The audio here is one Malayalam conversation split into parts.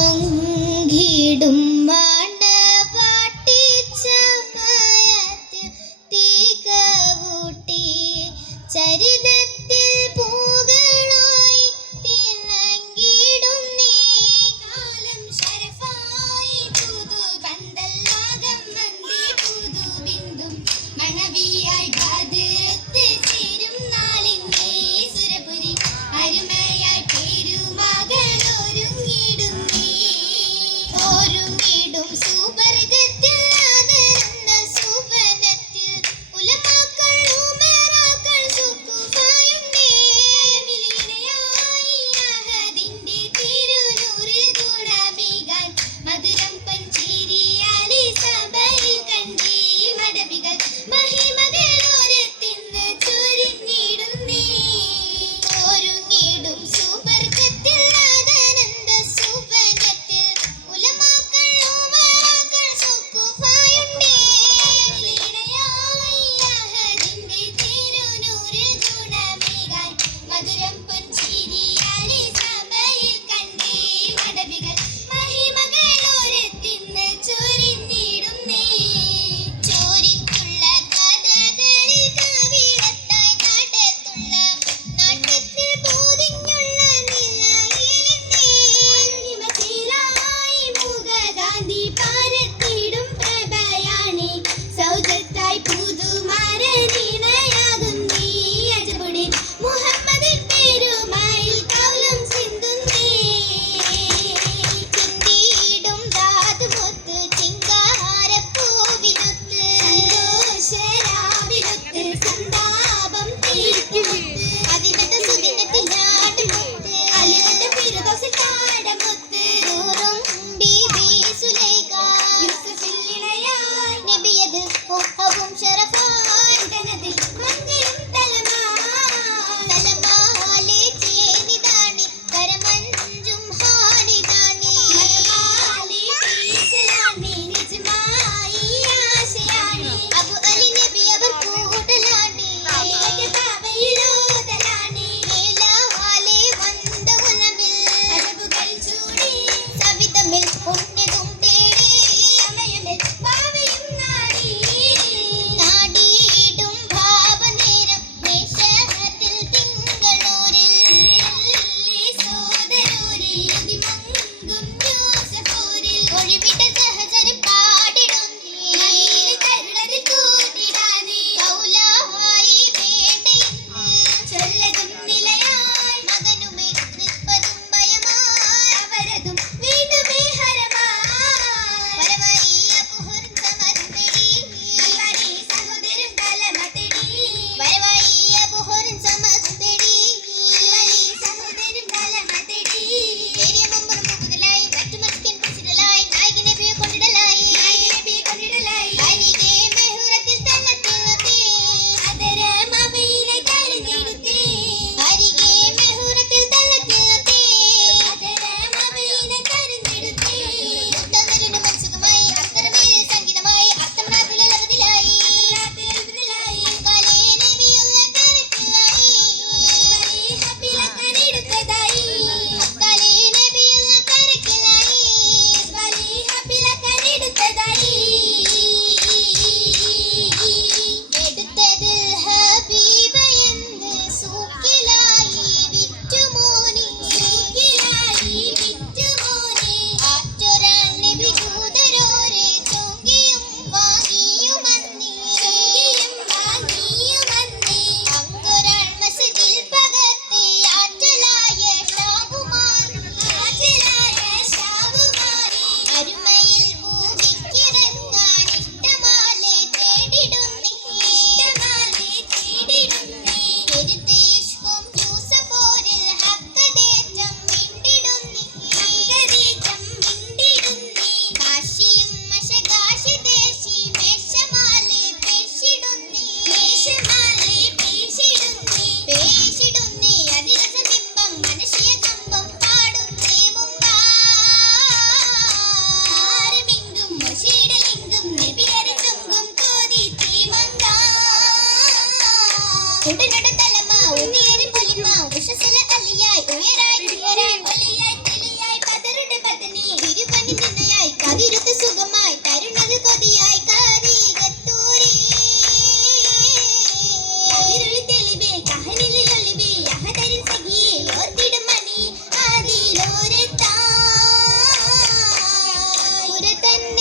പങ്കിടും ദൂരെ തന്നെ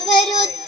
ಬರುತ್ತ